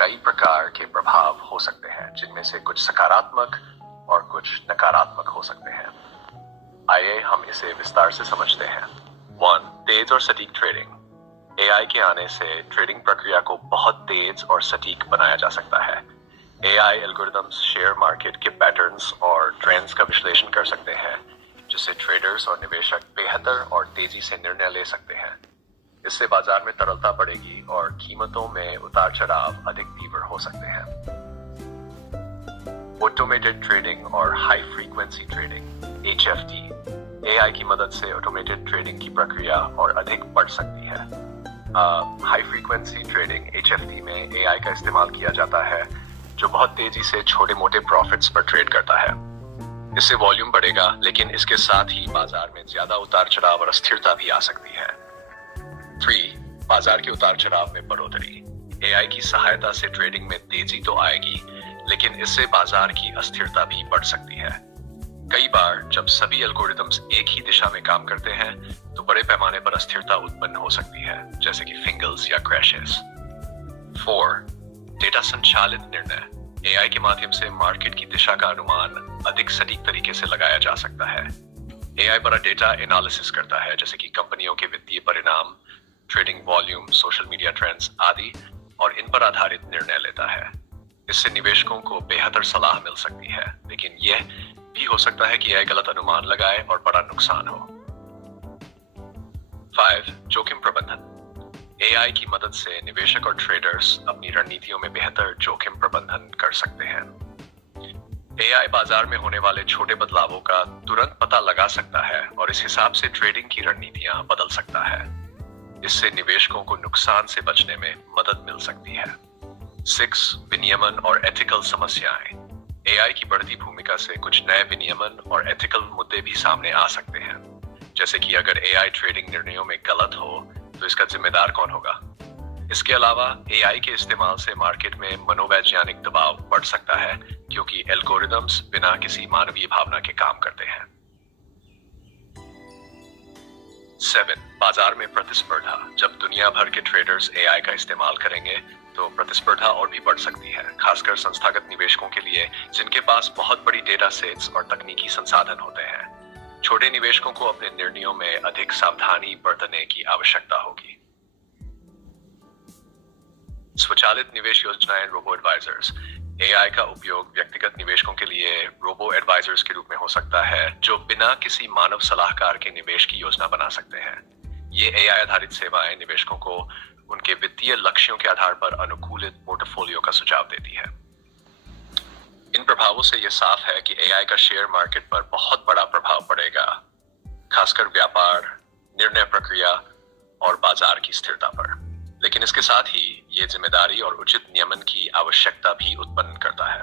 कई प्रकार के प्रभाव हो सकते हैं, जिनमें से कुछ सकारात्मक और कुछ नकारात्मक हो सकते हैं। आइए हम इसे विस्तार से समझते हैं। 1. तेज और सटीक ट्रेडिंग। एआई के आने से ट्रेडिंग प्रक्रिया को बहुत तेज और सटीक बनाया जा सकता है। एआई एल्गोरिदम्स शेयर मार्केट के पैटर्न्स और ट्रेंड्स का विश्लेषण कर सकते हैं, जिससे ट्रेडर्स और निवेशक बेहतर और तेजी से निर्णय ले सकते हैं। इससे बाजार में तरलता बढ़ेगी और कीमतों में उतार चढ़ाव अधिक तीव्र हो सकते हैं। ऑटोमेटेड ट्रेडिंग और high frequency trading (HFT). AI की मदद से ऑटोमेटेड ट्रेडिंग की प्रक्रिया और अधिक बढ़ सकती है। हाई फ्रीक्वेंसी ट्रेडिंग (HFT) में एआई का इस्तेमाल किया जाता है, जो बहुत तेजी से छोटे मोटे प्रॉफिट्स पर ट्रेड करता है। इससे वॉल्यूम बढ़ेगा, लेकिन इसके साथ ही बाजार में ज्यादा उतार चढ़ाव और अस्थिरता भी आ सकती है। 3. बाजार के उतार चढ़ाव में बढ़ोतरी। एआई की सहायता से ट्रेडिंग में तेजी तो आएगी, लेकिन इससे बाजार की अस्थिरता भी बढ़ सकती है। कई बार जब सभी एल्गोरिदम्स एक ही दिशा में काम करते हैं, तो बड़े पैमाने पर अस्थिरता उत्पन्न हो सकती है, जैसे कि फिंगल्स या क्रैशेस। 4. डेटा संचालित निर्णय। एआई के माध्यम से मार्केट की दिशा का अनुमान अधिक सटीक तरीके से लगाया जा सकता है। एआई बड़ा डेटा एनालिसिस करता है, जैसे कि कंपनियों के वित्तीय परिणाम, trading volume, social media trends आदि, और इन पर आधारित निर्णय लेता है। इससे निवेशकों को बेहतर सलाह मिल सकती है, लेकिन यह भी हो सकता है कि एआई गलत अनुमान लगाए और बड़ा नुकसान हो। 5. जोखिम प्रबंधन। एआई की मदद से निवेशक और ट्रेडर्स अपनी रणनीतियों में बेहतर जोखिम प्रबंधन कर सकते हैं। एआई बाजार में होने वाले छोटे बदलावों का तुरंत पता लगा सकता है और इस हिसाब से ट्रेडिंग की रणनीतियां बदल सकता है। इससे निवेशकों को नुकसान से बचने में मदद मिल सकती है। 6. विनियमन और एथिकल समस्याएं। एआई की बढ़ती भूमिका से कुछ नए विनियमन और एथिकल मुद्दे भी सामने आ सकते हैं, जैसे कि अगर एआई ट्रेडिंग निर्णयों में गलत हो तो इसका जिम्मेदार कौन होगा। इसके अलावा एआई के इस्तेमाल से मार्केट में मनोवैज्ञानिक दबाव बढ़ सकता है, क्योंकि एल्गोरिदम्स बिना किसी मानवीय भावना के काम करते हैं। 7. बाजार में प्रतिस्पर्धा। जब दुनिया भर के ट्रेडर्स एआई का इस्तेमाल करेंगे, तो प्रतिस्पर्धा और भी बढ़ सकती है, खासकर संस्थागत निवेशकों के लिए, जिनके पास बहुत बड़ी डेटा सेट्स और तकनीकी संसाधन होते हैं। छोटे निवेशकों को अपने निर्णयों में अधिक सावधानी बरतने की आवश्यकता होगी। स्वचालित निवेश योजनाएं रोबो एडवाइजर्स। एआई का उपयोग व्यक्तिगत निवेशकों के लिए रोबो एडवाइजर्स के रूप में हो सकता है, जो बिना किसी मानव सलाहकार के निवेश की योजना बना सकते हैं। ये एआई आधारित सेवाएं निवेशकों को उनके वित्तीय लक्ष्यों के आधार पर अनुकूलित पोर्टफोलियो का सुझाव देती है। इन प्रभावों से यह साफ है कि एआई का शेयर मार्केट पर बहुत बड़ा प्रभाव पड़ेगा, खासकर व्यापार, निर्णय प्रक्रिया और बाजार की स्थिरता पर। लेकिन इसके साथ ही ये जिम्मेदारी और उचित नियमन की आवश्यकता भी उत्पन्न करता है।